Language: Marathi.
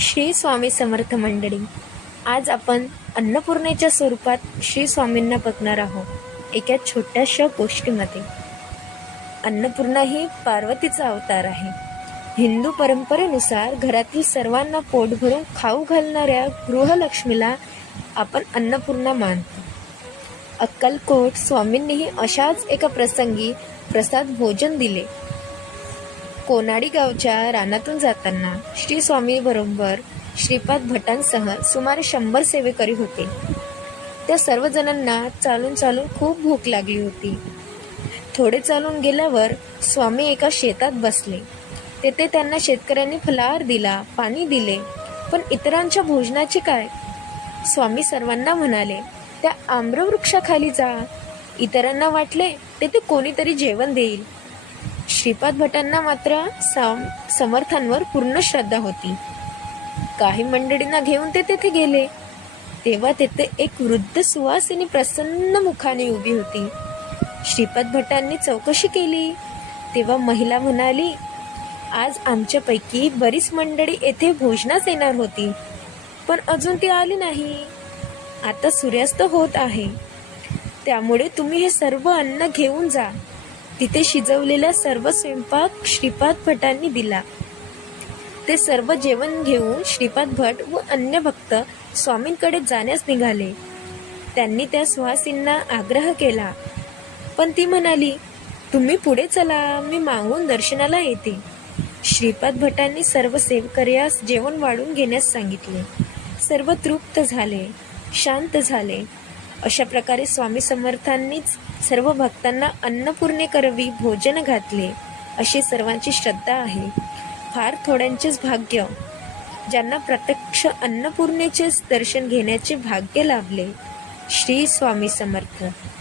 श्री स्वामी समर्थ मंडळी, आज आपण अन्नपूर्णेच्या स्वरूपात श्री स्वामींना बघणार आहोत एका छोट्याशा गोष्टीमध्ये. अन्नपूर्णा ही पार्वतीचा अवतार आहे. हिंदू परंपरेनुसार घरातील सर्वांना पोट भरून खाऊ घालणाऱ्या गृहलक्ष्मीला आपण अन्नपूर्णा मानतो. अक्कलकोट स्वामींनीही अशाच एका प्रसंगी प्रसाद भोजन दिले. कोनाडी गावच्या रानातून जाताना श्री स्वामी बरोबर श्रीपाद भटांसह सुमारे 100 सेवेकरी होते. त्या सर्वजणांना चालून चालून खूप भूक लागली होती. थोडे चालून गेल्यावर स्वामी एका शेतात बसले. तेथे त्यांना शेतकऱ्यांनी फलाहार दिला, पाणी दिले. पण इतरांच्या भोजनाचे काय? स्वामी सर्वांना म्हणाले, त्या आम्रवृक्षाखाली जा. इतरांना वाटले तेथे कोणीतरी जेवण देईल. श्रीपाद भटांना मात्र समर्थांवर पूर्ण श्रद्धा होती. काही मंडळींना घेऊन ते तेथे गेले. तेव्हा तेथे एक वृद्ध सुवासिनी प्रसन्न मुखाने उभी होती. श्रीपाद भटांनी चौकशी केली तेव्हा महिला म्हणाली, आज आमच्यापैकी बरीच मंडळी येथे भोजनास येणार होती, पण अजून ती आली नाही. आता सूर्यास्त होत आहे, त्यामुळे तुम्ही हे सर्व अन्न घेऊन जा. तिथे शिजवलेला सर्व स्वयंपाक श्रीपाद भटांनी दिला. ते सर्व जेवण घेऊन श्रीपाद भट व अन्य भक्त स्वामींकडे जाण्यास निघाले. त्यांनी त्या सुहासिनींना आग्रह केला, पण ती म्हणाली, तुम्ही पुढे चला, मी मागून दर्शनाला येते. श्रीपाद भटांनी सर्व सेवकर्यास जेवण वाढून घेण्यास सांगितले. सर्व तृप्त झाले, शांत झाले. अशा प्रकारे स्वामी समर्थांनीच सर्व भक्तांना अन्नपूर्णे करवी भोजन घातले, अशी सर्वांची श्रद्धा आहे. फार थोड्यांचेच भाग्य, ज्यांना प्रत्यक्ष अन्नपूर्णेचे दर्शन घेण्याचे भाग्य लाभले. श्री स्वामी समर्थ.